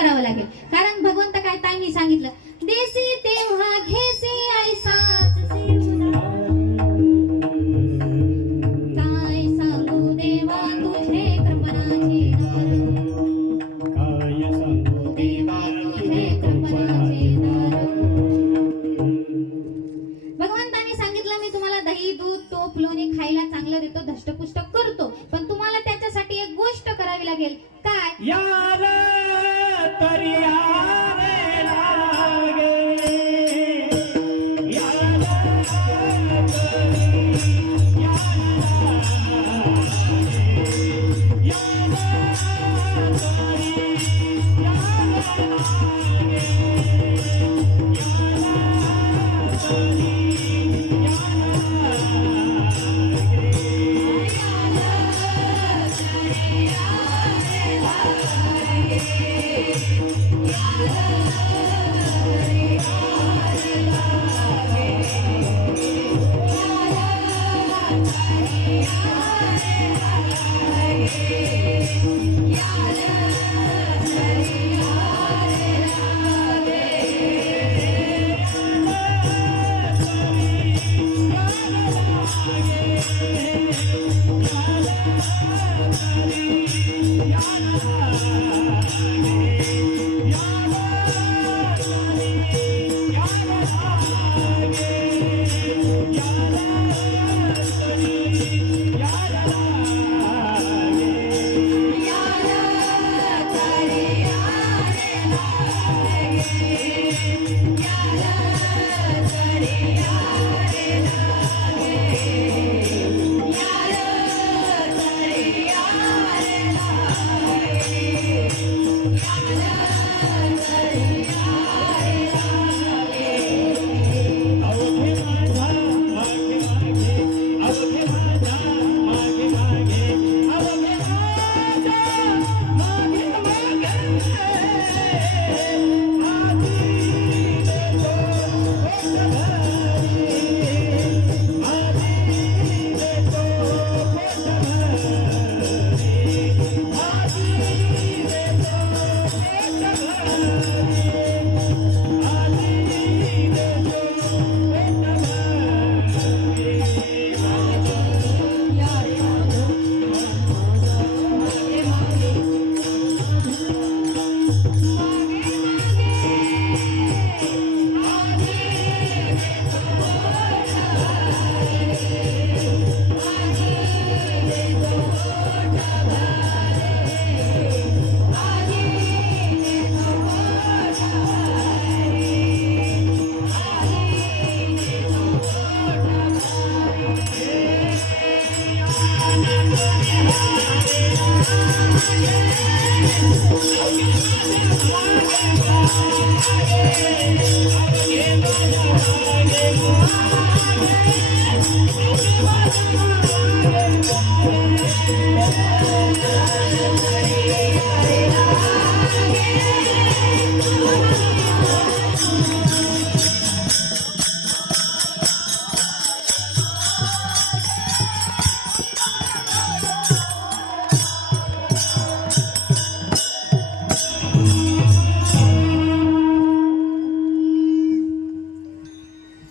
करावं लागेल. कारण भगवंत काय ताईंनी सांगितलं, देसी तेव्हा घेसे ऐसाच सेवला. काय सांगू देवा तुझे कृपणाचे दार, काय सांगू देवा तुझे कृपणाचे दार. भगवंताने सांगितलं, मी तुम्हाला दही दूध तूप लोणी खायला चांगलं देतो, धष्टपुष्ट करतो, पण तुम्हाला त्याच्यासाठी एक गोष्ट करावी लागेल. काय? यार तरी यारे लागे, यार तरी यार लागे, यार तरी यार लागे, यार तरी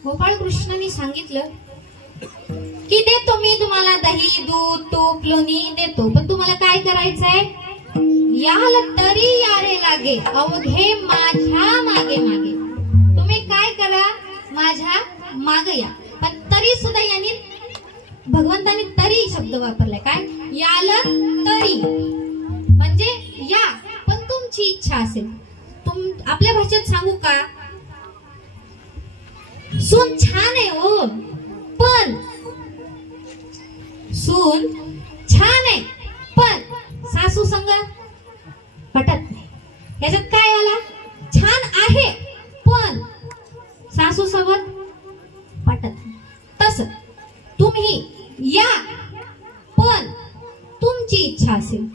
गोपाळकृष्णांनी सांगितलं की देतो मी तुम्हाला दही दूध तूप लोणी देतो, पण तुम्हाला काय करायचंय? याल तरी यारे लागे अवघे माझ्या मागे मागे. तुम्ही काय करा? माझ्या मागे या. पण तरी सुद्धा यांनी भगवंतानी तरी शब्द वापरलाय. काय? याल तरी म्हणजे या, पण तुमची इच्छा असेल. आपल्या भाषेत सांगू का? सून छान आहे हो, पण सून छान आहे पण सासू संग पटत नाही. याच्यात काय आला? छान आहे पण सासू सोबत पटत नाही. तस तुम्ही या, पण तुमची इच्छा असेल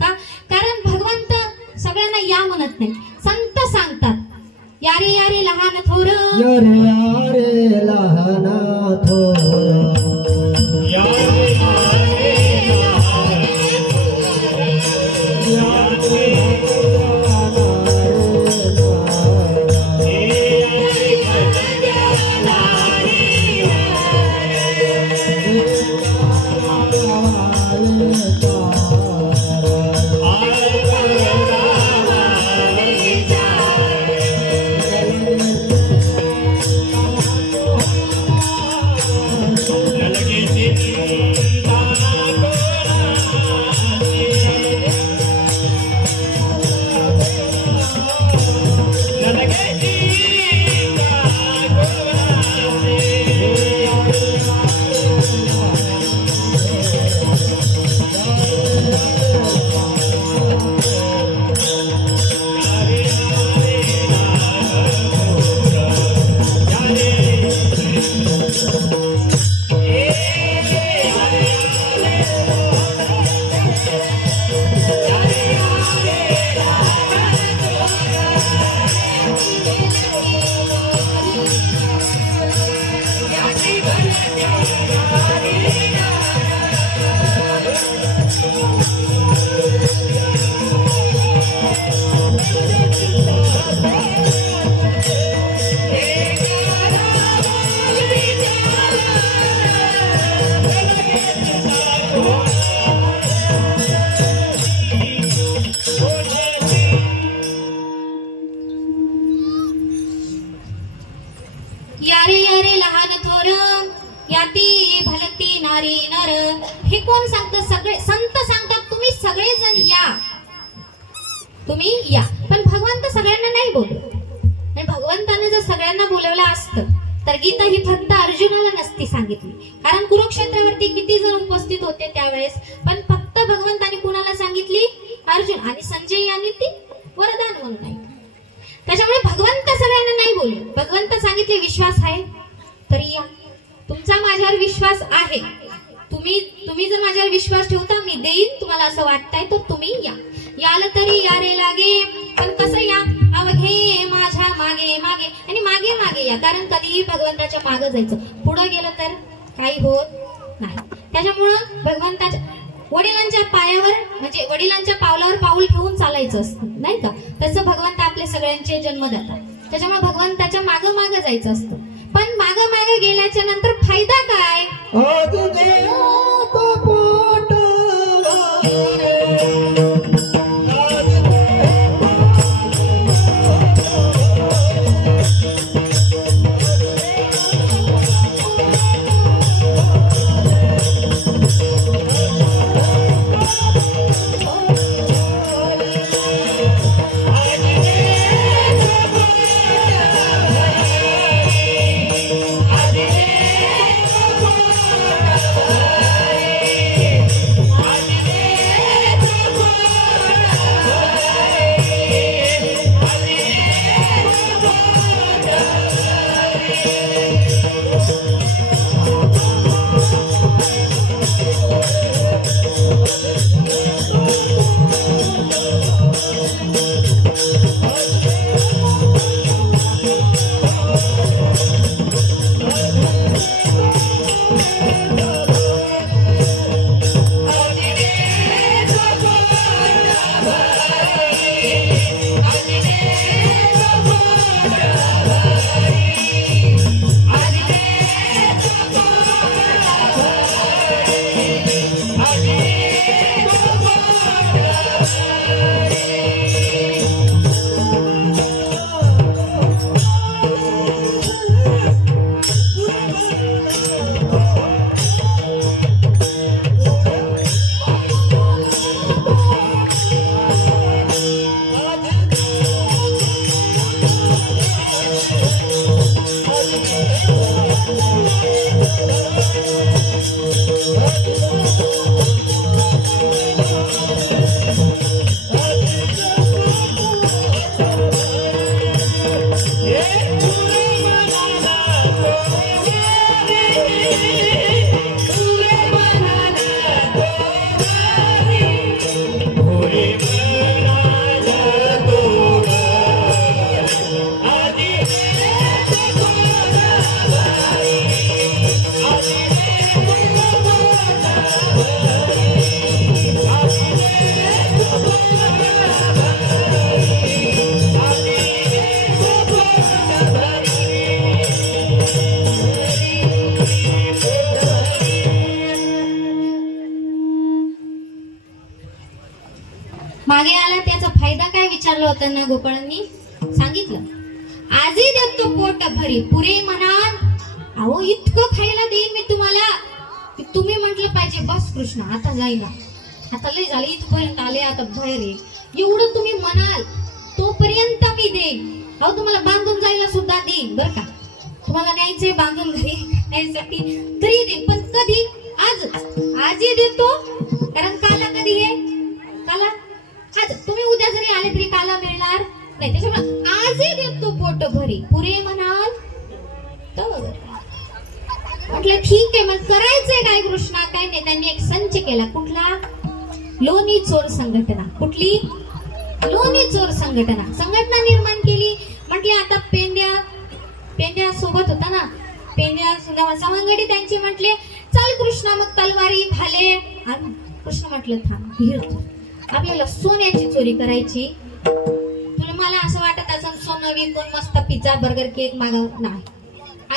का? कारण भगवंत सगळ्यांना या म्हणत नाही. संत सांगतात, यारे यारे लहान थोर, यारे यारे लहान थोर, यारे यारे लहान थोर, कोण सांगतं? सगळे संत सांगतात तुम्ही सगळेजण या, तुम्ही या. पण भगवंत सगळ्यांना नाही बोलत. आणि भगवंतानं जर सगळ्यांना बोलवलं असतं तर गीता ही फक्त अर्जुनाला नसती सांगितली. कारण कुरुक्षेत्रावरती किती जण उपस्थित होते त्यावेळेस, पण फक्त भगवंताने कुणाला सांगितली? अर्जुन. आणि संजय यांनी ती वरदान म्हणून ऐकलं. त्याच्यामुळे भगवंत सगळ्यांना नाही बोलले. भगवंत सांगितले विश्वास आहे तर या. तुमचा माझ्यावर विश्वास आहे, तुम्ही जर माझ्यावर विश्वास ठेवता मी देईन तुम्हाला असं वाटतंय तर तुम्ही या. याल तरी या रे लागे. पण कसं या? अवघे माझ्या मागे मागे. आणि मागे मागे या. कारण कधीही भगवंताच्या मागे जायचं, पुढे गेलं तर काही होत नाही. त्याच्यामुळं भगवंताच्या वडिलांच्या पायावर म्हणजे वडिलांच्या पावलावर पाऊल ठेवून चालायचं असतं, नाही का? तसं भगवंत आपले सगळ्यांचे जन्म देतात. त्याच्यामुळे भगवंताच्या मागं मागं जायचं असतं. पण मागं मागं गेल्याच्या नंतर फायदा काय? आज देहात पोट मागे आला त्याचा फायदा काय विचारलं होतं ना गोपाळांनी सांगितलं. आजही देतो पोट भरी पुरे म्हणाल. अहो इतकं खायला देईन मी तुम्हाला की तुम्ही म्हटलं पाहिजे बस कृष्ण आता जाईना, आता लय झालं इथपर्यंत आले आता बाहेर ये. एवढं तुम्ही म्हणाल तोपर्यंत मी देईन. अहो तुम्हाला बांधून जायला सुद्धा देईन बरं का. तुम्हाला न्यायचंय बांधून घरी न्यायसाठी तरी देईन. पण कधी? आजही देतो. कारण काला कधी आहे? काला आज. तुम्ही उद्या जरी आले तरी काला मिळणार नाही. त्याच्यामुळे आजही देतो पोट भरी पुरे म्हणाल तर. म्हटलं ठीक आहे मग करायचंय काय कृष्णा? काय नाही. त्यांनी एक संच केला. कुठला? लोणी चोर संघटना. कुठली? लोणी चोर संघटना निर्माण केली. म्हटले आता पेंड्या सोबत होता ना, पेंड्या सवंगडी त्यांची. म्हटले चल कृष्णा मग तलवारी भाले. कृष्ण म्हटलं थांब धीर, आपल्याला सोन्याची चोरी करायची. तुला मला असं वाटत असं सोनं विकून मस्त पिझ्झा बर्गर केक मागव नाही.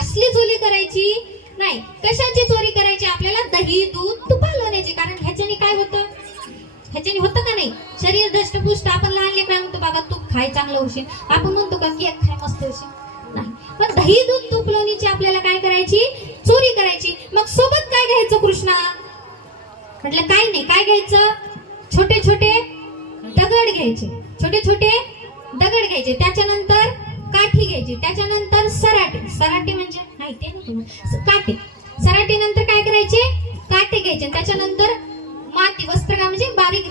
असली चोरी करायची नाही. कशाची चोरी करायची? आपल्याला दही दूध तुपा लोण्याची. कारण ह्याच्याने काय होतं? ह्याच्याने होतं का नाही? शरीर दष्टपुष्ट. आपण लहान लेकरांना म्हणतो बाबा तूप खाय चांगलं होशील. आपण म्हणतो का केक खाय मस्त होशील? नाही. पण दही दूध तूप लोणीची आपल्याला काय करायची? चोरी करायची. मग सोबत काय घ्यायचं कृष्णा? म्हटलं काय नाही, काय घ्यायचं? छोटे छोटे दगड घ्यायचे, छोटे छोटे दगड घ्यायचे, त्याच्यानंतर काठी घ्यायची, त्याच्यानंतर सराटे, सराटे म्हणजे नाही ते नाही तुम्हाला, काटे, सराटे नंतर काय करायचे? काटे घ्यायचे, त्याच्यानंतर माती, वस्त्रगा म्हणजे बारीक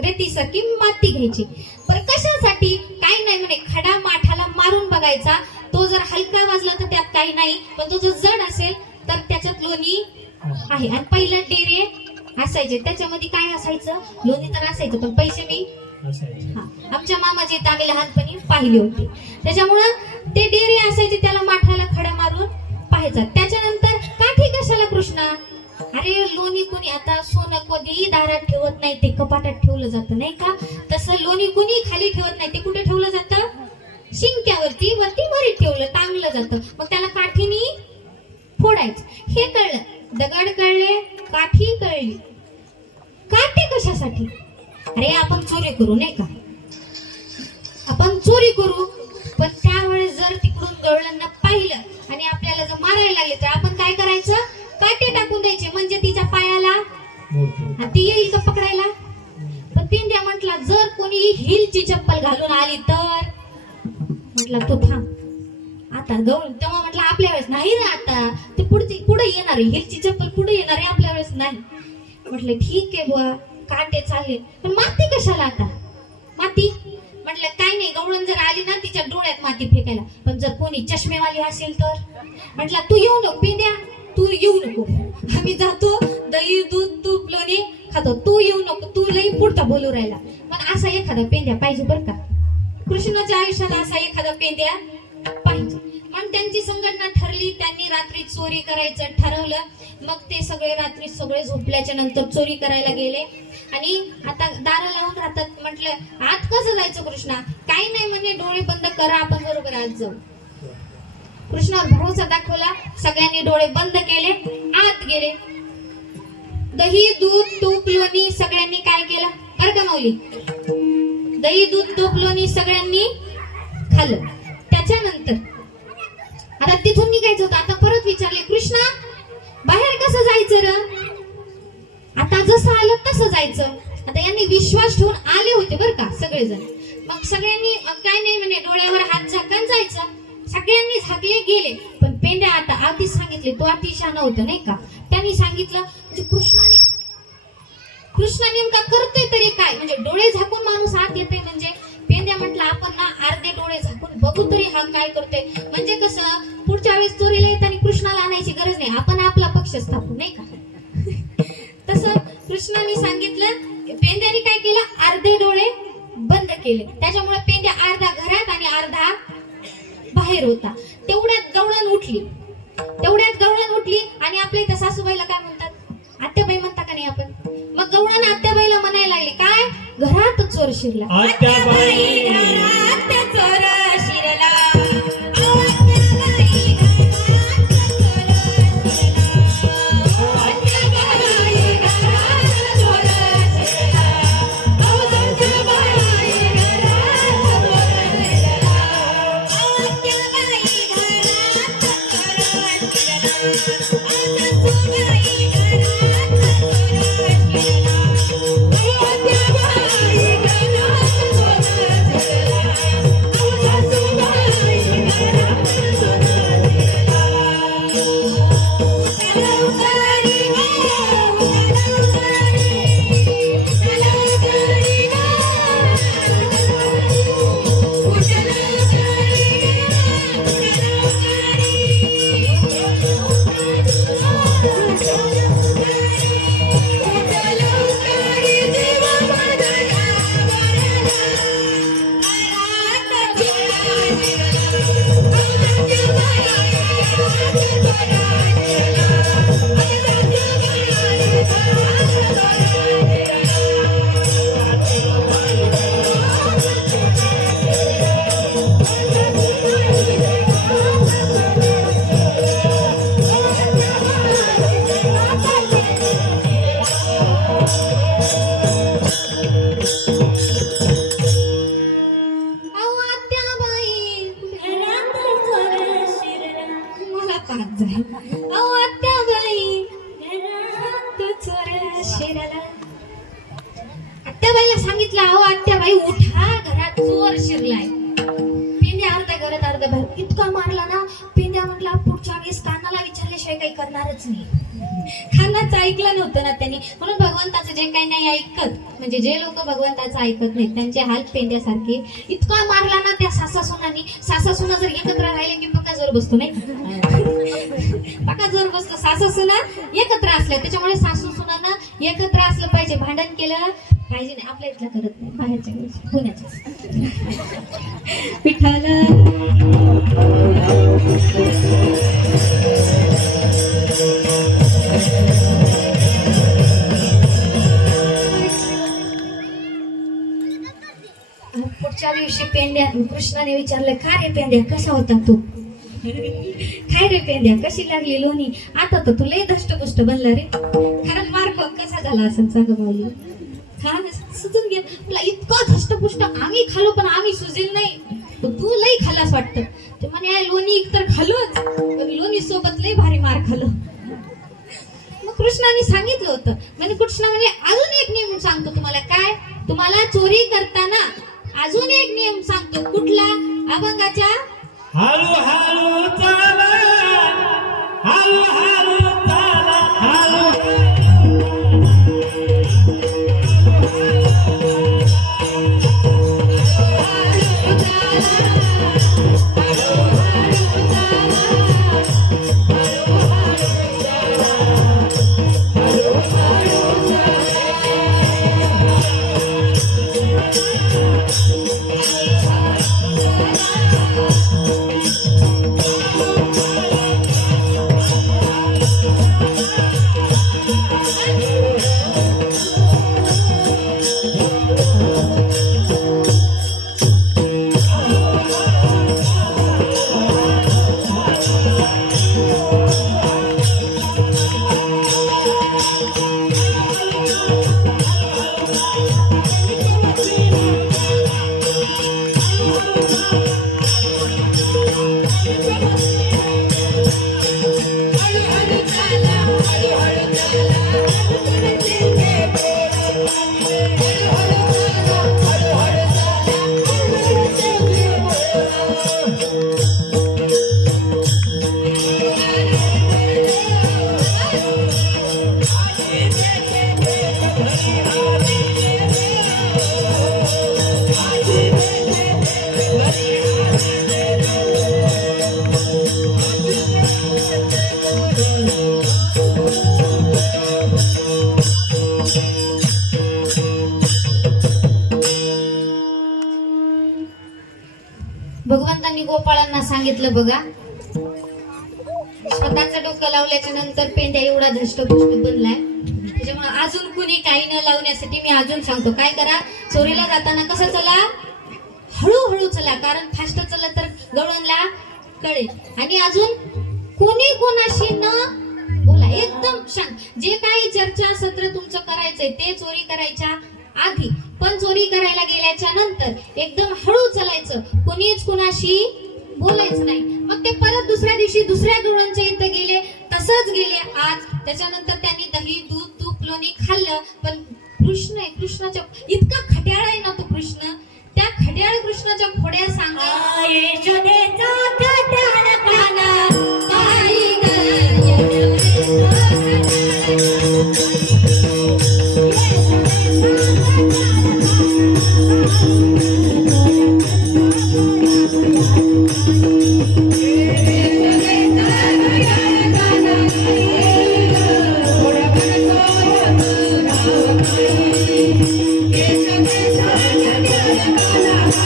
रेतीसारखी माती घ्यायची. पण कशासाठी? काही नाही म्हणे, खडा माठाला मारून बघायचा, तो जर हलका वाजला तर त्यात काही नाही, पण तो जर जड असेल तर त्याच्यात लोणी आहे. आणि पहिलं डेरे असायचे, त्याच्यामध्ये काय असायचं? लोणी तर असायचं, पण पैसे मी आमच्या मामाचे इथं आम्ही लहानपणी पाहिले होते, त्याच्यामुळं ते डेरे असायचे, त्याला माठाला खडा मारून पाहायचा. त्याच्यानंतर काठी कशाला कृष्णा? अरे लोणी कोणी आता सोनं कधी दारात ठेवत नाही, ते कपाटात ठेवलं जातं नाही का? तसं लोणी कोणी खाली ठेवत नाही, ते कुठे ठेवलं जातं? शिंक्यावरती वरती वरी ठेवलं, टांगलं जातं. मग त्याला काठीनी फोडायचं. हे कळलं, दगड कळले, काठी कळली, काठी कशासाठी? अरे आपण चोरी करू नाही का, आपण चोरी करू, पण त्यावेळेस जर तिकडून गवळ्यांना पाहिलं आणि आपल्याला जर मारायला लागले तर आपण काय करायचं? काटे टाकून द्यायचे, म्हणजे तिच्या पायाला ती येईल का पकडायला? पण पेंड्या म्हटला जर कोणी हिलची चप्पल घालून आली तर, म्हटला तू थांब आता गवळ. तेव्हा म्हटलं आपल्या वेळेस नाही ना, आता ते पुढे येणार आहे, हिलची चप्पल पुढे येणार आहे, आपल्या वेळेस नाही. म्हटलं ठीक आहे बुवा, काटे चालले, पण माती कशाला आता? माती म्हटलं काय नाही, गवळण जर आली ना तिच्या डोळ्यात माती फेकायला, पण जर कोणी चष्मेवाली असेल तर. म्हटलं तू येऊ नको पेंड्या, तू येऊ नको, आम्ही जातो दही दूध तूप लोणी खातो, तू येऊ नको, तू लई पुढचा बोलू राहिला. पण असा एखादा पेंड्या पाहिजे बरं का, कृष्णाच्या आयुष्यात असा एखादा पेंड्या पाहिजे. म्हणून त्यांची संघटना ठरली, त्यांनी रात्री चोरी करायचं ठरवलं. मग ते सगळे रात्री सगळे झोपल्याच्या नंतर चोरी करायला गेले आणि आता दारं लावून राहतात. म्हटलं आत कसं जायचं कृष्णा? काही नाही म्हणे, डोळे बंद करा, आपण बरोबर आत जाऊ. कृष्णावर भरोसा दाखवला, सगळ्यांनी डोळे बंद केले, आत गेले. दही दूध तूप लोणी सगळ्यांनी काय केलं बरं का माऊली? दही दूध तूप लोणी सगळ्यांनी खाल्लं. त्याच्यानंतर आता तिथून निघायचं होतं. आता परत विचारले, कृष्णा बाहेर कसं जायचं र? आता जसं आलं तसं जायचं. आता यांनी विश्वास ठेवून आले होते बरं का सगळेजण. मग सगळ्यांनी काय नाही म्हणे, डोळ्यावर हात झाकून जायचं. सगळ्यांनी झाकले गेले, पण पेंड्या आता आधीच सांगितले, तो अतिशहाणा होता नाही का, त्यांनी सांगितलं म्हणजे कृष्णा नेमका करतोय तरी काय, म्हणजे डोळे झाकून माणूस आत येते म्हणजे. पेंड्या म्हटलं आपण ना अर्धे डोळे झाकून बघू तरी हा काय करतोय, म्हणजे कसं पुढच्या वेळेस चोरीला येताना कृष्णाला आणायची गरज नाही, आपण आपला पक्ष स्थापू नाही का. तसं कृष्णाने सांगितलं, पेंड्याने काय केलं, अर्धे डोळे बंद केले. त्याच्यामुळे पेंड्या अर्धा घरात आणि अर्धा बाहेर होता. तेवढ्यात गवळण उठली आणि आपल्या इथं सासूबाईला काय म्हणतात, आत्याबाई म्हणता का नाही आपण? मग गवळण आत्याबाईला म्हणायला लागली, काय घरात चोर शिरला, आत्याबाई घरात चोर शिरला. आत्याबाई घरात चोर शिरला. बाई उठा, घरात चोर शिरलाय. पेंड्या अर्ध्या घरात अर्ध्या बाहेर. इतका मारला ना, पेंड्या म्हटला पुढच्या वेळेस कानाला विचारल्याशिवाय काही करणारच नाही. कानाचं ऐकलं नव्हतं ना त्यांनी, म्हणून भगवंताचं जे काही नाही ऐकत, म्हणजे जे लोक भगवंताचं ऐकत नाहीत त्यांचे हाल पेंड्यासारखे. इतका मारला ना त्या सासासुनानी. सासासुना जर एकत्र राहिले की पक्का जोर बसतो, नाही पक्का जोर बसतो. सासासुना एकत्र असल्या, त्याच्यामुळे सासू सुनानं एकत्र असलं पाहिजे. भांडण केलं पाहिजे नाही. आपल्या इथलं करत नाही, बाहेरच्या पुण्याच्या. विठ्ठल पुढच्या दिवशी पेंड्या कृष्णाने विचारलं, काय रे पेंड्या कसा होता तू? काय रे पेंड्या कशी लागली लोणी? आता तर तुला धष्टपुष्ट बनला रे. खरंच मार खाऊन कसा झाला असं सांग बाई. हा सुजून घे तुला. इतका धष्टपुष्ट आम्ही खालो पण आम्ही सुजेल नाही, तू लई खालास वाटतं. ते म्हणे लोणी तर खालोच, पण लोणी सोबत लई भारी मार खालो. मग कृष्णाने सांगितलं होतं. म्हणजे कृष्ण म्हणजे अजून एक नियम सांगतो तुम्हाला. काय? तुम्हाला चोरी करताना अजून एक नियम सांगतो. कुठला? अभंगाच्या हळू हळू चाला, हळू हळू चाला, हळू भगवंतांनी गोपाळांना सांगितलं बघा, स्वतःचं डोकं लावल्याच्या नंतर पेंड्या एवढा धष्टपुष्ट बनलाय. त्याच्यामुळे अजून कुणी काही न लावण्यासाठी मी अजून सांगतो. काय करा? चोरीला जाताना कसं चला? हळूहळू चला, कारण फास्ट चला तर गवळणला कळेल. आणि अजून कोणी कोणाशी न बोला, एकदम शांत. जे काही चर्चा सत्र तुमचं करायचंय ते चोरी करायच्या आधी, पण चोरी करायला गेल्याच्या नंतर एकदम हळू चालायचं. कोणीच कुणाशी बोलायचं नाही. मग ते परत दुसऱ्या दिवशी दुसऱ्या गवळणच्या इथं गेले, तसंच गेले आत. त्याच्यानंतर त्यांनी दही दूध तूप लोणी खाल्लं. पण कृष्ण आहे, कृष्णाच्या इतका खट्याळ आहे ना तो कृष्ण. त्या खट्याळ कृष्णाच्या खोड्या सांगा.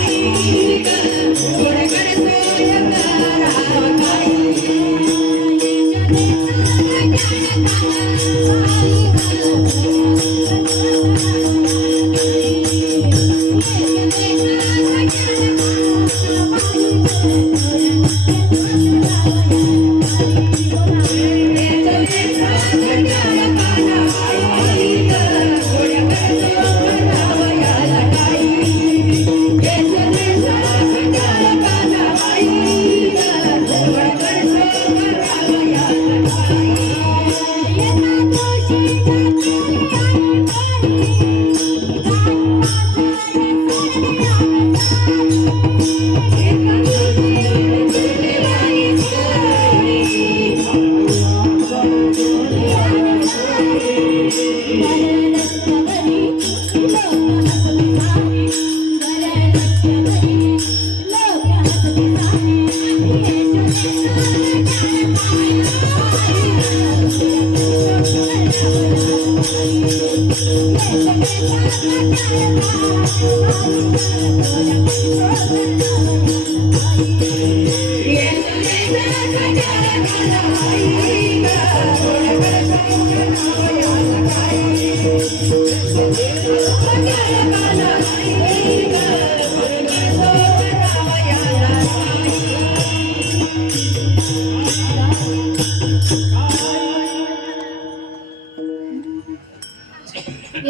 Thank you.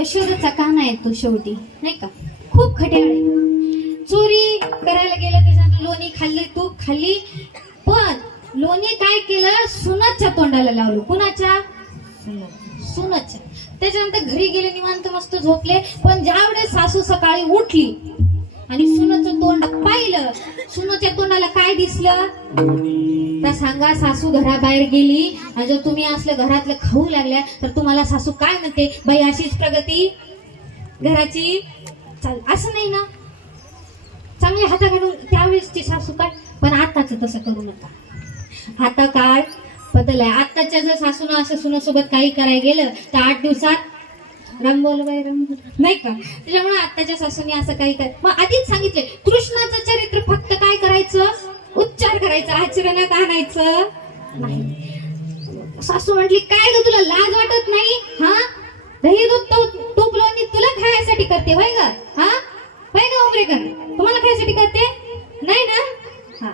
यशोदाचा काना आहे तो शेवटी, नाही का? खूप खट्याळ आहे. चोरी करायला गेलं, त्याच्यानंतर लोणी खाल्ली, तूप खाल्ली, पण लोणी काय केलं? सुनच्या तोंडाला लावलं. कुणाच्या? सुनच्या. त्याच्यानंतर घरी गेले, निवांत मस्त झोपले. पण ज्यावेळेस सासू सकाळी उठली आणि सुनचं तोंड पाहिलं, सुनच्या तोंडाला काय दिसलं? तर सांगा, सासू घराबाहेर गेली आणि जर तुम्ही असलं घरातलं खाऊ लागल्या तर तुम्हाला सासू काय म्हणते? बाई अशीच प्रगती घराची चाल, असं नाही ना? चांगले हाता घालून त्यावेळेसची सासू काय, पण आताच तसं करू नका. आता काळ बदललाय. आताच्या जर सासून असं सुनासोबत काही करायला गेलं तर 8 दिवसात रंग बोल बाई रंग बोल, नाही का? त्याच्यामुळे आताच्या सासूने असं काही कर. मग आधीच सांगितले, कृष्णाचं चरित्र फक्त काय करायचं? उच्चार करायचा, आचरणात आणायचं नाही. सासू म्हटली, काय ग तुला लाज वाटत नाही? हा, दही दूध तूप लोणी तुला खायसाठी करते होय ग? हा होय ग उमरेकर, तुम्हाला खायसाठी करते नाही ना? हा.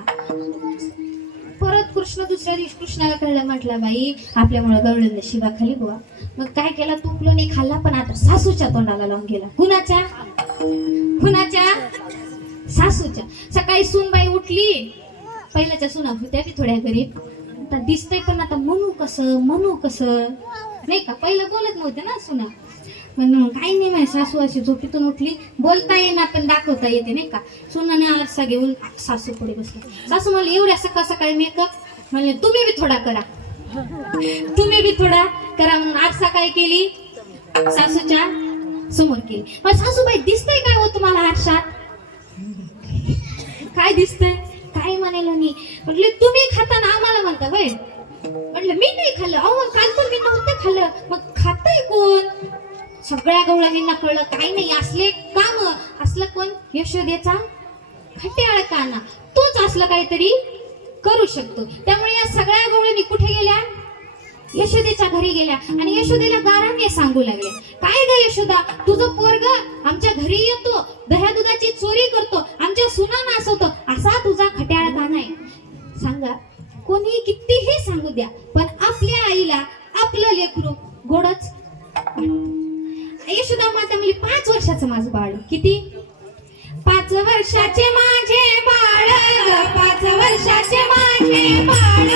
परत कृष्ण दुसऱ्या दिवशी कृष्णाला कळलं, म्हटलं बाई आपल्यामुळे गवळण शिवाखाली बुवा. मग काय केला? तूप लोणी खाल्ला, पण आता सासूच्या तोंडाला लावून गेला. कुणाच्या? कुणाच्या? सासूच्या. सकाळी सूनबाई उठली, पहिल्याच्या सुना होत्या ती थोड्या गरीब, आता दिसतंय पण आता म्हणू कसं, नाही का? पहिलं बोलत नव्हते ना सुना. म्हणून काही नाही, माझी सासू अशी झोपेतून उठली, बोलता येणार पण दाखवता येते, नाही का? सुनाने आरसा घेऊन सासू पुढे बसली. सासू म्हणले, एवढ्या सकाळी मेकअप? म्हणले, तुम्ही बी थोडा करा म्हणून आरसा काय केली? सासूच्या समोर केली. मग सासूबाई, दिसतंय काय हो तुम्हाला आरशात? काय दिसतंय? काय म्हणेल नाही. म्हटले, तुम्ही खाताना आम्हाला म्हणता होय? म्हटलं, मी नाही खाल्लं. अहो काल पण मी नव्हतं खाल्लं. मग खाताय कोण? सगळ्या गवळणींना कळलं, काही नाही, असले काम. असलं कोण? यशोदेचा खट्याळ काना. तोच असलं काहीतरी करू शकतो. त्यामुळे या सगळ्या गवळणी कुठे गेल्या? यशोदेच्या घरी गेल्या आणि यशोदेला गाराने सांगू लागले, काय ग यशोदा, तुझं पोरग आमच्या घरी येतो, दह्या दुधाची चोरी करतो, आमच्या सुना नासवतो, असा तुझा खट्याळ काना आहे. सांगा, कोणी कितीही सांगू द्या, पण आपल्या आईला आपलं लेकरू गोडच. यशोदा माता म्हणली, 5 वर्षाचं माझं बाळ. किती? 5 वर्षाचे माझे बाळ, 5 वर्षाचे माझे बाळ.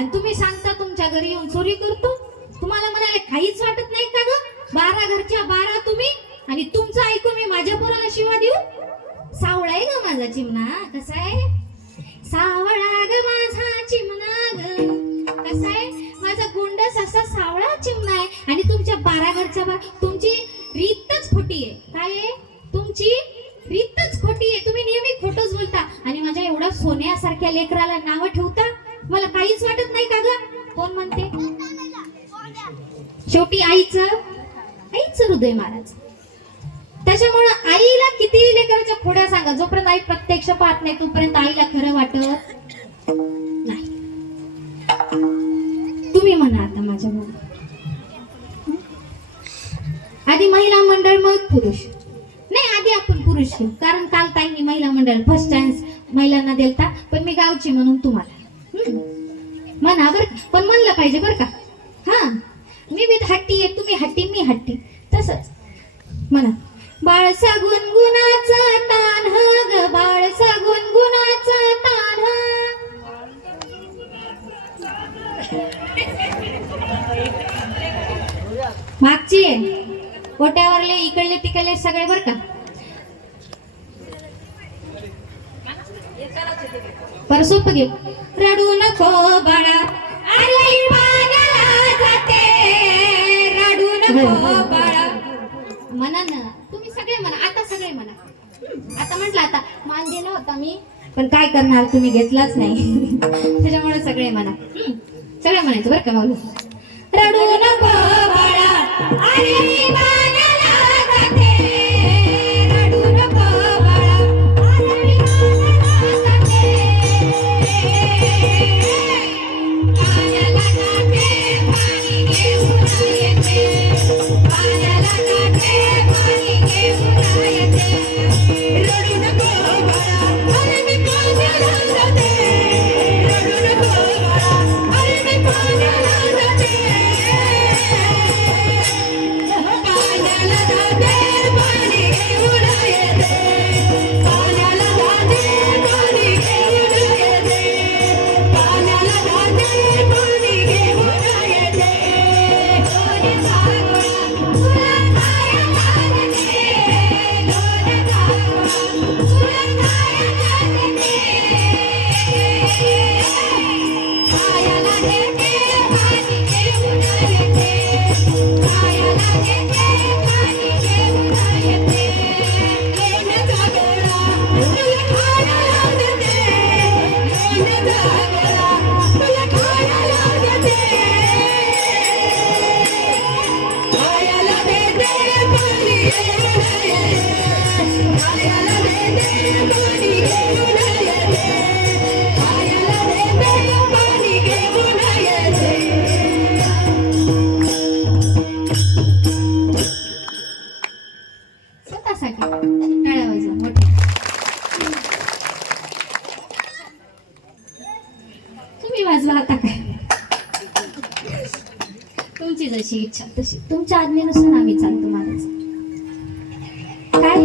आणि तुम्ही सांगता तुमच्या घरी येऊन चोरी करतो. तुम्हाला म्हणाले काहीच वाटत नाही का ग? 12 घरच्या 12 तुम्ही, आणि तुमचं ऐकून मी माझ्या पोराला शिवा देऊ? सावळा आहे ग माझा चिमणा. कसा आहे? सावळा ग माझा चिमणा ग. कसा आहे? माझा गोंडस असा सावळा चिमणा आहे. आणि तुमच्या 12 घरच्या 12 तुमची रीतच खोटी आहे. काय आहे? तुमची रीतच खोटी आहे. तुम्ही नेहमी खोटंच बोलता आणि माझ्या एवढ्या सोन्यासारख्या लेकराला नाव ठेवता. मला काहीच वाटत नाही का ग? कोण म्हणते? शेवटी आईचं हृदय महाराज. त्याच्यामुळं आईला किती लेकराच्या खोड्या सांगा, जोपर्यंत आई प्रत्यक्ष पाहत नाही तोपर्यंत आईला खरं वाटत नाही. तुम्ही म्हणा आता माझ्या बरोबर. आधी महिला मंडळ मग पुरुष. नाही, आधी आपण पुरुष घेऊ, कारण काल ताईंनी महिला मंडळ फर्स्ट चान्स महिलांना दिलता. पण मी गावची म्हणून तुम्हाला म्हणा बर, पण म्हणलं पाहिजे बर का. हा, मी बी हट्टी आहे, तुम्ही हट्टी मी हट्टी, तसंच म्हणा. बाळसा गुणगुणाचा तान ह ग, बाळसा गुणगुणाचा तान ह. मागची आहे, ओट्यावरले इकडले तिकडले सगळे बर का. पर सोपं घे. रडू नको बाळा, अरे पाण्याला जाते, रडू नको बाळा. म्हणा ना तुम्ही सगळे म्हणा, आता सगळे म्हणा. आता म्हटलं, आता मान दिला होता मी, पण काय करणार, तुम्ही घेतलाच नाही. त्याच्यामुळे सगळे म्हणा. सगळे म्हणायचं बरं का मग. रडू नको बाळा, अरे पाण्याला जाते, रडू नको बाळा, अरे पाण्याला जाते. पाण्याला जाते, पाणी घेऊन येते, पाण्याला जाते, पाणी घेऊन येते. रडू नको बाळा, अरे मी पाण्याला जाते, रडू नको बाळा, अरे मी पाण्याला जाते. पाण्याला जाते, पाणी घेऊन येते, पाण्याला जाते, पाणी घेऊन येते, पाण्याला जाते, पाणी घेऊन येते. लोण्याचा गोळा तुला खायला देते, लोण्याचा गोळा तुला खायला देते. खायला देते, पाणी घेऊन येते, खायला देते, पाणी घेऊन येते. लोण्याचा गोळा तुला खायला देते, लोण्याचा गोळा तुला खायला देते. खायला देते, पाणी घेऊन येते, खायला देते, पाणी घेऊन येते, खायला देते, पाणी घेऊन येते. स्वतःसाठी टाळ्या वाजवा मोठ्या. तुम्ही वाजवा आता. काय तुमची जशी इच्छा तशी, तुमच्या आज्ञेनुसार आम्ही चालतो महाराज. काय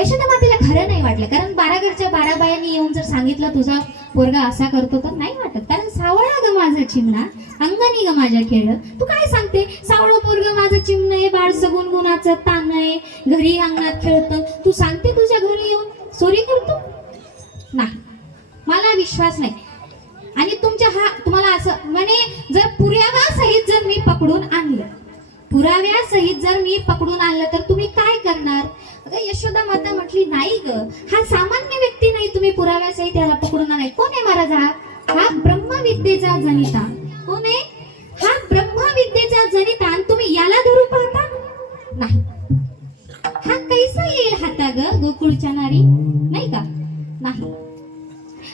यशोदा मातेला खरं नाही वाटलं, कारण 12 घरच्या 12 बायांनी येऊन जर सांगितलं तुझा पोरगा असा करतो तर नाही वाटत. कारण सावळा ग माझा चिमणा, अंगणी ग माझ्या खेळ. तू काय सांगते? सावळं पोरग माझं चिमणं आहे, बाळसं गुणगुणाचं तान आहे, घरी अंगणात खेळतं. तू सांगते तुझ्या घरी येऊन चोरी करतो? नाही, मला विश्वास नाही. आणि तुम्हाला असं म्हणे, जर पुराव्यासहित जर मी पकडून आणलं, पुराव्यासहित जर मी पकडून आणलं तर तुम्ही काय करणार? अगं यशोदा माता म्हटली, नाही ग, हा सामान्य व्यक्ती नाही, तुम्ही पुराव्यासहित त्याला पकडून आणाय. कोण आहे महाराज? हा ब्रह्मविद्येचा जनिता. कोण आहे? हा ब्रह्मविद्येचा जनिता. आणि तुम्ही याला धरू पाहता? नाही. हा कैसा येईल हाता ग गोकुळच्या नारी, नाही का? नाही.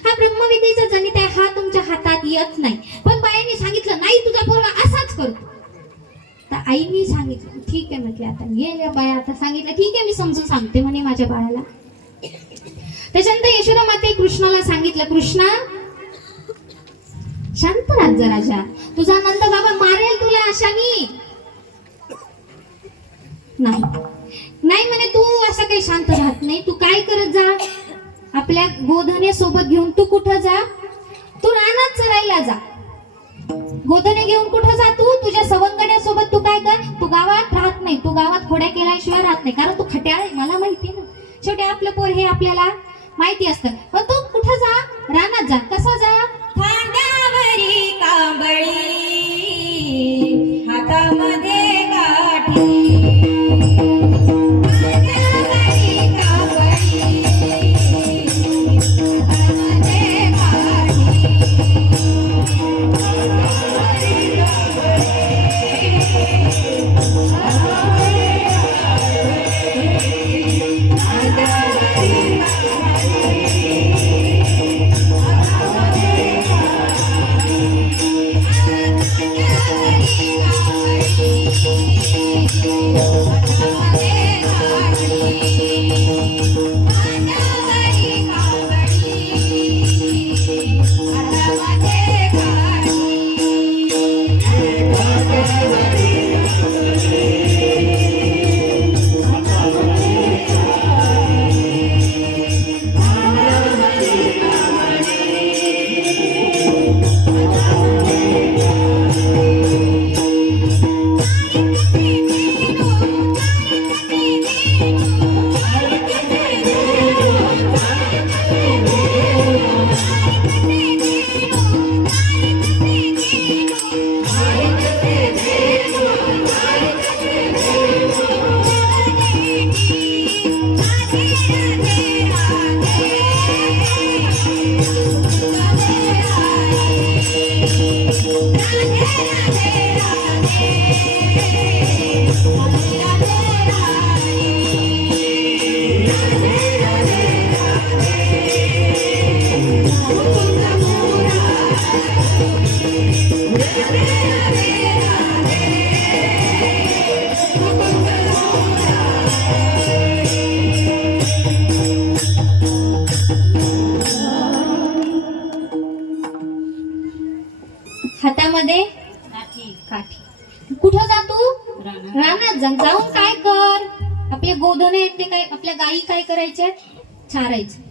हा ब्रह्मविद्येचा जनित आहे, हा तुमच्या हातात येत नाही. पण बायांनी सांगितलं, नाही तुझा पोरगा असाच करतो. तर आईनी सांगितलं, ठीक आहे म्हटले. आता गेल्या बाया आता सांगितलं, ठीक आहे मी समजून सांगते म्हणे माझ्या बाळाला. त्याच्यानंतर यशोदा माते कृष्णाला सांगितलं, कृष्णा शांत राहा जरा, तुझा नंद बाबा मारेल तुला अशानी. नाही म्हणे, तू असं काही शांत राहत नाही. तू काय करत जा, आपल्या गोधने सोबत घेऊन तू कुठं जा, तू रानात चरायला जा. गोधने घेऊन कुठं जा तू? तुझ्या सवंगड्यासोबत तू काय कर? तू गावात राहत नाही, तू गावात खोड्या केल्याशिवाय राहत नाही, कारण तू खट्याळ आहे, मला माहिती ना. शेवटी आपलं पोर हे आपल्याला माहिती असतं. पण तू कुठं जा? रानात जा. कसं जा? खांद्यावरी कांबळी हातामध्ये काठी खांद्यावरी कांबळी हातामध्ये हातामध्ये काठी. कुठं जा तू? रानात जा. जाऊन काय कर? आपले गोधने आहेत ते काय, आपल्या गायी काय करायचे? चारायचे.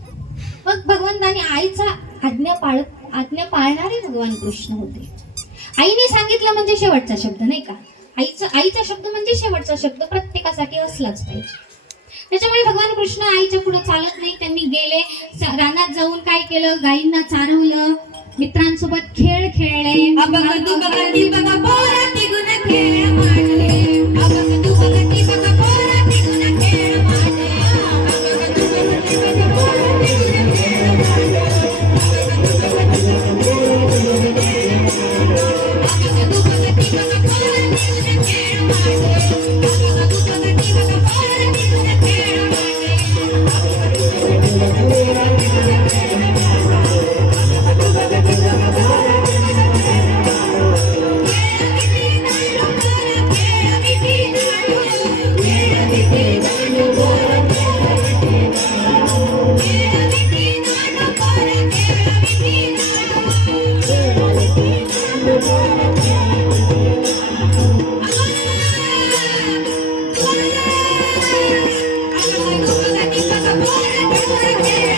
मग भगवंताने आईचा आज्ञा पाळणारे भगवान कृष्ण होते. आईने सांगितलं म्हणजे शेवटचा शब्द, नाही का? आईचा शब्द म्हणजे शेवटचा शब्द प्रत्येकासाठी असलाच पाहिजे. त्याच्यामुळे भगवान कृष्ण आईच्या पुढे चालत नाही. त्यांनी गेले रानात, जाऊन काय केलं? गायींना चारवलं, मित्रांसोबत खेळ खेळले. अबग तू बगती बगा पोराती गुण खेळ मांडले अबग तू बगती बगा पोराती गुण खेळ मांडले अबग तू बगती बगा पोराती गुण खेळ मांडले अबग तू बगती बगा पोराती गुण खेळ मांडले अबग तू बगती बगा पोराती गुण खेळ मांडले अबग तू बगती बगा पोराती गुण खेळ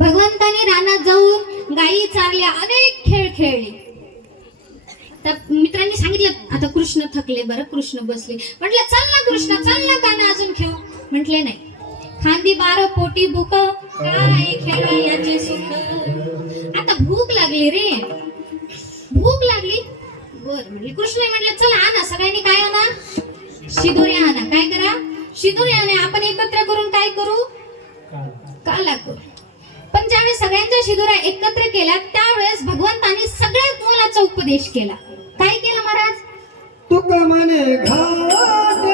भगवंताने रानात जाऊन गायी चारल्या, अनेक खेळ खेळले. तर मित्रांनी सांगितलं आता कृष्ण थकले, बरं कृष्ण बसले. म्हटलं चल ना कृष्ण, चल ना गाणं अजून खेळू. म्हटले नाही, खांदी 12 पोटी भूक, काय खेळायचे सुख. आता भूक लागली रे, भूक लागली. बर म्हटले कृष्ण म्हटलं चल आण शिदोरी आणा. काय करा? शिदोरी आणा. आपण एकत्र करून काय करू? काला करू. पण ज्यावेळेस सगळ्यांच्या शिदोऱ्या एकत्र केल्या त्यावेळेस भगवंतांनी सगळ्यात मोलाचा उपदेश केला. काय केलं महाराज? तुक म्हणे घाट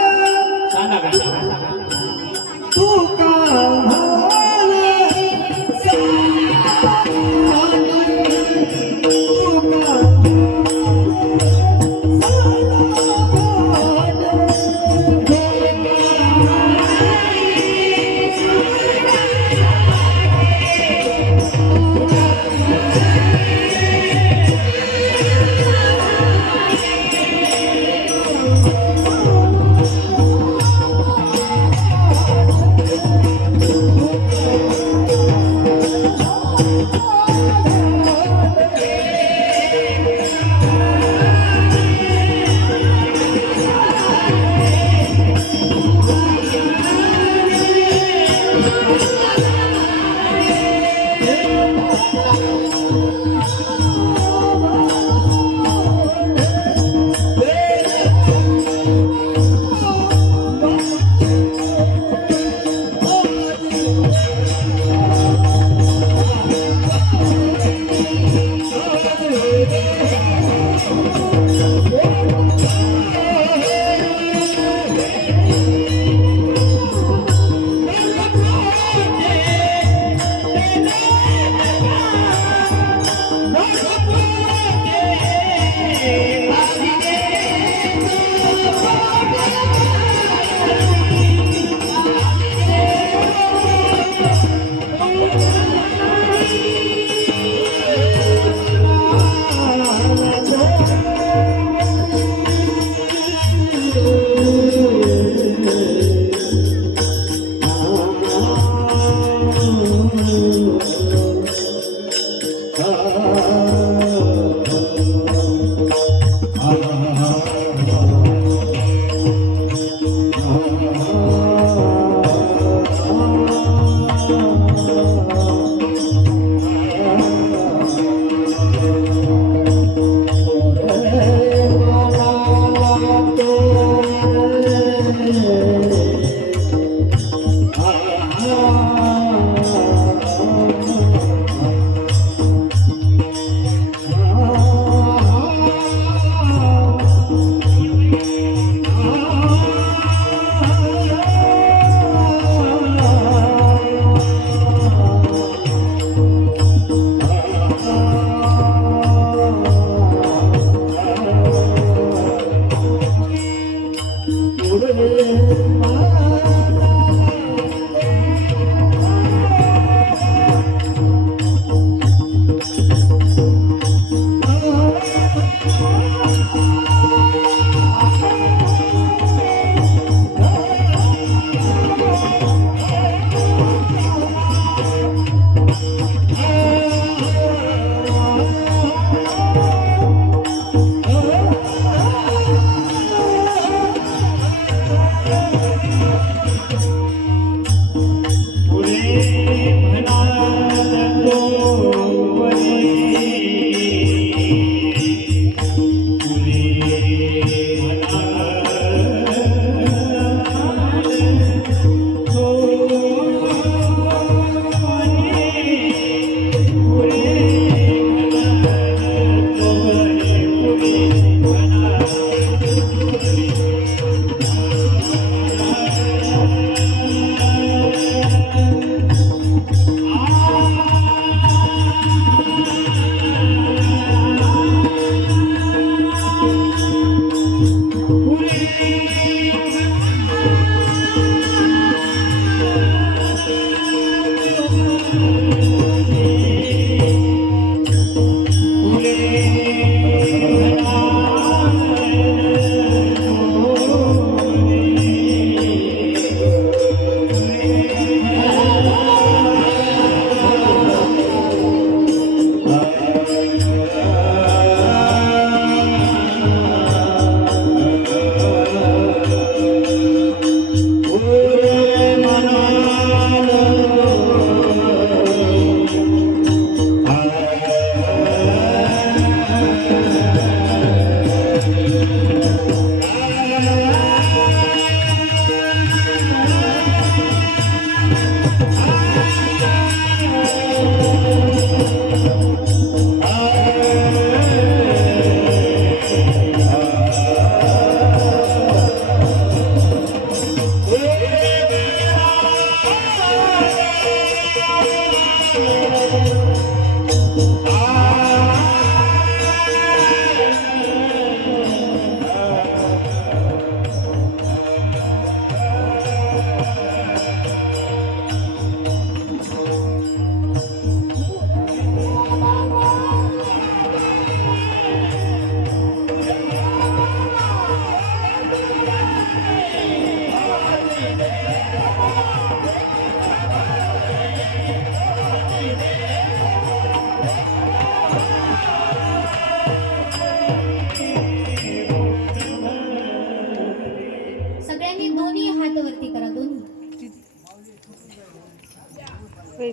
सांगा का? तुका म्हणे साठ. तुका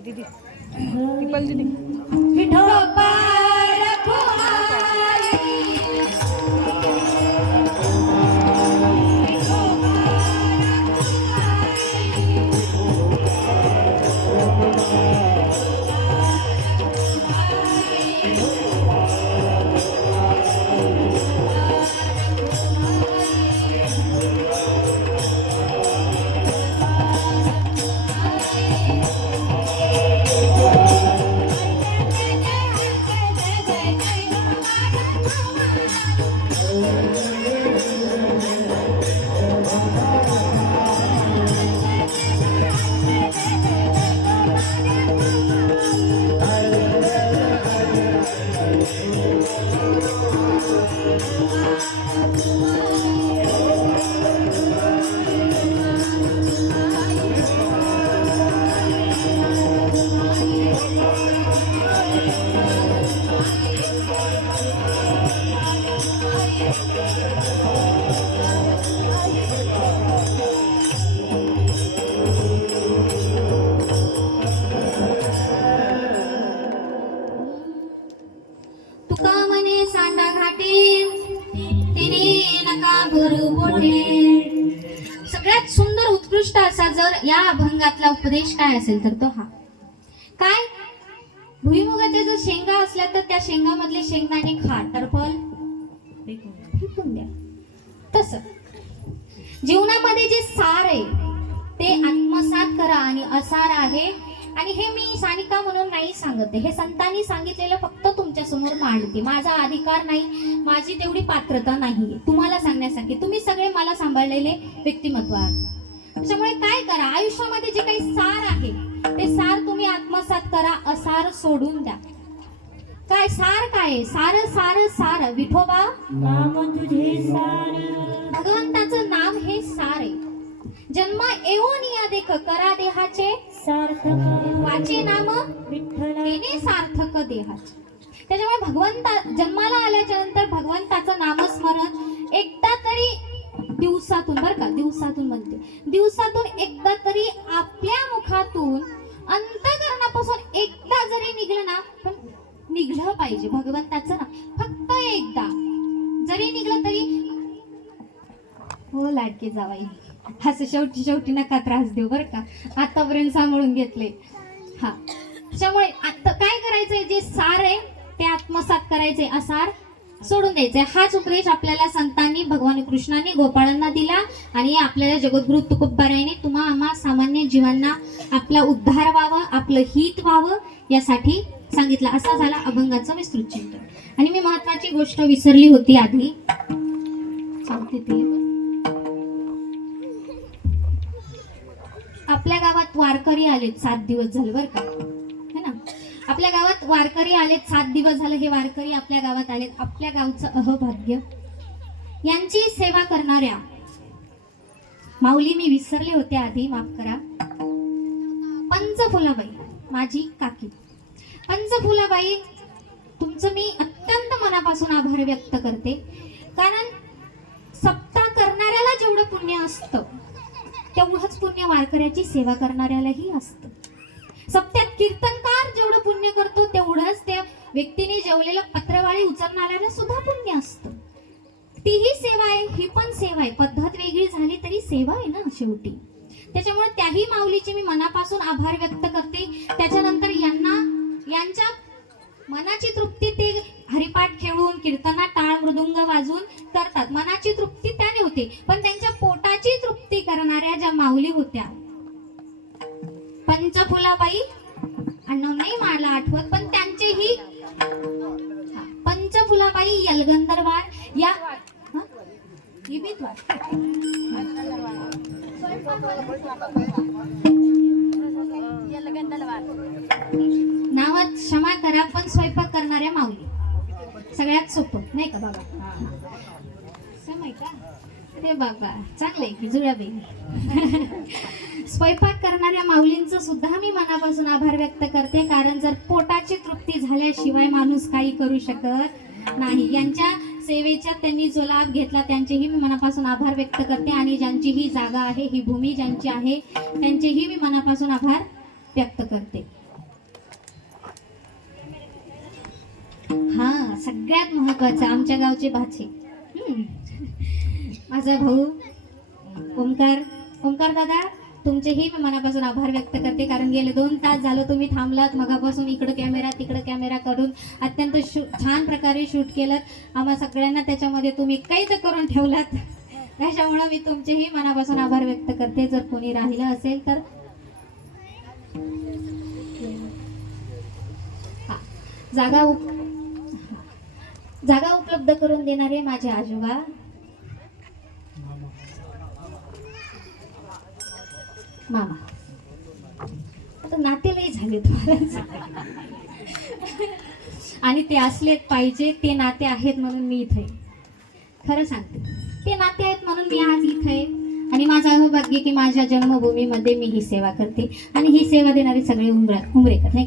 दीदी टिपल दीदी विठोबा रखवाली तुका म्हणे सांडा घाटील तिने नका भरू बोटे. सगळ्यात सुंदर उत्कृष्ट असा जर या अभंगातला उपदेश काय असेल तर तो हा. काय भुईमुगाच्या जर शेंगा असल्या तर त्या शेंगामधले शेंगदाणे खा, टरफल फेकून द्या. तसं जीवनामध्ये जे सार आहे ते आत्मसात करा आणि असार आहे. आणि हे मी सानिका म्हणून नाही सांगते, हे संतांनी सांगितलेलं फक्त तुमच्या समोर मांडते. माझा अधिकार नाही, माझी तेवढी पात्रता नाहीये तुम्हाला सांगण्यासाठी. तुम्ही सगळे मला सांभाळलेले व्यक्तिमत्व आहात. त्याच्यामुळे काय करा, आयुष्यामध्ये जे काही सार आहे ते सार तुम्ही आत्मसात करा, असार सोडून द्या. काय सार काय? सार सार सार विठोबा नाम तुझे सार भगवंताचं नाम हे सार आहे. जन्म येऊन या देख करा देहाचे सार्थक वाचे नाम विठ्ठल तेने सार्थक देहाचे. त्याच्यामुळे भगवंता जन्माला आल्याच्या नंतर भगवंताचं नामस्मरण एकदा तरी दिवसातून, बरं का, दिवसातून म्हणते, दिवसातून एकदा तरी आपल्या मुखातून अंतःकरणापासून एकदा जरी निघलं ना, पण निघलं पाहिजे भगवंताचं ना, फक्त एकदा जरी निघलं तरी. हो लाडके जावाई, असं शेवटी नका त्रास देऊ बरं का, आतापर्यंत सांभाळून घेतले. हा, त्याच्यामुळे आता काय करायचंय, जे सार आहे ते आत्मसात करायचे, असार सोडून द्यायचे. हाच उपदेश आपल्याला संतांनी, भगवान कृष्णाने गोपाळांना दिला आणि आपल्याला जगद्गुरु तुकोबारायांनी तुम्हा आम्हा सामान्य जीवांना आपला उद्धार व्हावं, आपलं हित व्हावं यासाठी सांगितलं. असा झाला अभंगाचं विस्तृत चिंतन. आणि मी महत्वाची गोष्ट विसरली होती आधी, सांगते ती. आपल्या गावात वारकरी आलेत 7 दिवस झाले बरं का, है ना. आपल्या गावात वारकरी आलेत 7 दिवस झाले. हे वारकरी आपल्या गावात आलेत. आपल्या गावचं अहभाग्य. यांची सेवा करणाऱ्या माऊली मी विसरले होते आधी, माफ करा. पंचफुलाबाई, माझी काकी पंचफुलाबाई, तुमचं मी अत्यंत मनापासून आभार व्यक्त करते. कारण सप्ताह करणाऱ्याला जेवढं पुण्य असतं तेवढंच पुण्य वारकऱ्याची सेवा करणाऱ्यालाही असतं. सप्त्यात कीर्तनकार जेवढं पुण्य करतो तेवढंच त्या व्यक्तीने जेवलेलं पत्रवाळी उचलणाऱ्याला सुद्धा पुण्य असतं. तीही सेवा आहे, ही पण सेवा आहे. पद्धत वेगळी झाली तरी सेवा आहे ना शेवटी. त्याच्यामुळे त्याही माऊलीचे मी मनापासून आभार व्यक्त करते. त्याच्यानंतर यांच्या मनाची तृप्ती ते हरिपाठ खेळून, कीर्तनात टाळ मृदुंग वाजून करतात. मनाची तृप्ती त्याने होते, पण त्यांच्या पोटाची तृप्ती करणाऱ्या ज्या माऊली होत्या, पंचफुलाबाई, अण्णा नाही मला आठवत, पण त्यांचेही पंचफुलाबाई यलगंदरवार या नावात क्षमा करा, पण स्वयंपाक करणाऱ्या माऊली सगळ्यात सोपं नाही का बाबा? समय का रे बाबा, चांगलंय की जुळाबी. स्वयंपाक करणाऱ्या माऊलींचं सुद्धा मी मनापासून आभार व्यक्त करते. कारण जर पोटाची तृप्ती झाल्याशिवाय माणूस काही करू शकत नाही. यांच्या सेवेचा त्यांनी जो लाभ घेतला त्यांचेही मी मनापासून आभार व्यक्त करते. आणि ज्यांची ही जागा आहे, ही भूमी ज्यांची आहे, त्यांचेही मी मनापासून आभार व्यक्त करते. हा सगळ्यात महत्वाचं आमच्या गावचे भाचे माझा भाऊ ओमकार दादा, तुमचेही मी मनापासून आभार व्यक्त करते, कारण गेले 2 तास झालं तुम्ही थांबलात. मगापासून इकडं कॅमेरा तिकडं कॅमेरा करून अत्यंत छान प्रकारे शूट केलं. आम्हा सगळ्यांना त्याच्यामध्ये तुम्ही कैद करून ठेवलात. त्याच्यामुळं मी तुमचेही मनापासून आभार व्यक्त करते. जर कोणी राहिलं असेल तर हा, जागा उपलब्ध करून देणारे माझे आजोबा, मामा. आता नातेलाही झाले तुम्हाला आणि ते असले पाहिजे. ते नाते आहेत म्हणून मी इथे आहे. खरं सांगते, ते नाते आहेत म्हणून मी आज इथे आहे. आणि माझं अहोभाग्य की माझ्या जन्मभूमीमध्ये मी ही सेवा करते आणि ही सेवा देणारे सगळे उमरेकर नाही.